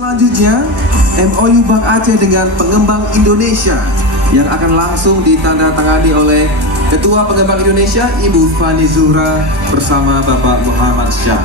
Selanjutnya, MOU Bank Aceh dengan pengembang Indonesia yang akan langsung ditandatangani oleh Ketua Pengembang Indonesia Ibu Fani Zuhra bersama Bapak Muhammad Syah.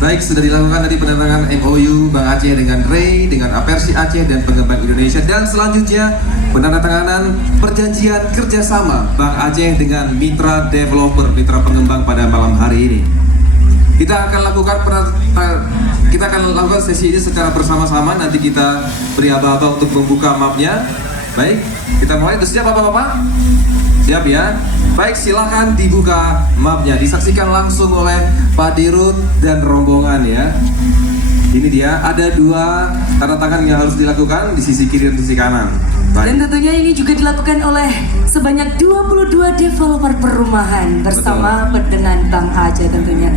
Baik, sudah dilakukan tadi penandatangan MOU Bank Aceh dengan Ray, dengan Apersi Aceh dan Pengembang Indonesia. Dan selanjutnya penandatanganan perjanjian kerjasama Bank Aceh dengan mitra developer, mitra pengembang pada malam hari ini. Kita akan lakukan sesi ini secara bersama-sama. Nanti kita beri aba-aba untuk membuka mapnya. Baik, kita mulai. Siap Bapak-bapak? Siap ya? Baik, silakan dibuka mapnya. Disaksikan langsung oleh Pak Dirut dan rombongan ya. Ini dia, ada dua tanda tangan yang harus dilakukan di sisi kiri dan sisi kanan. Baik. Dan tentunya ini juga dilakukan oleh sebanyak 22 developer perumahan bersama dengan Bank Aceh tentunya.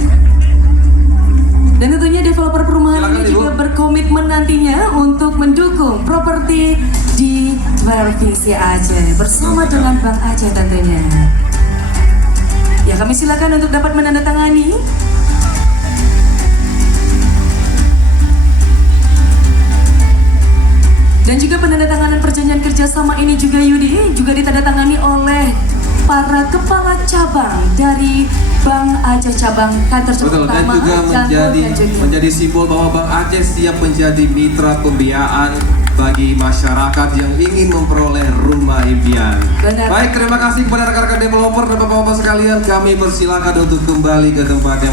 Dan tentunya developer perumahan ini juga berkomitmen nantinya untuk mendukung properti di Provinsi Aceh bersama dengan Bank Aceh tentunya. Ya, kami silakan untuk dapat menandatangani. Dan juga penandatanganan perjanjian kerjasama ini juga Yudi juga ditandatangani oleh para kepala cabang dari Bank Aceh cabang kantor Betul, dan utama juga menjadi simbol bahwa Bank Aceh siap menjadi mitra pembiayaan bagi masyarakat yang ingin memperoleh rumah impian. Benar. Baik, terima kasih kepada rekan-rekan developer dan bapak-bapak sekalian. Kami persilakan untuk kembali ke tempat yang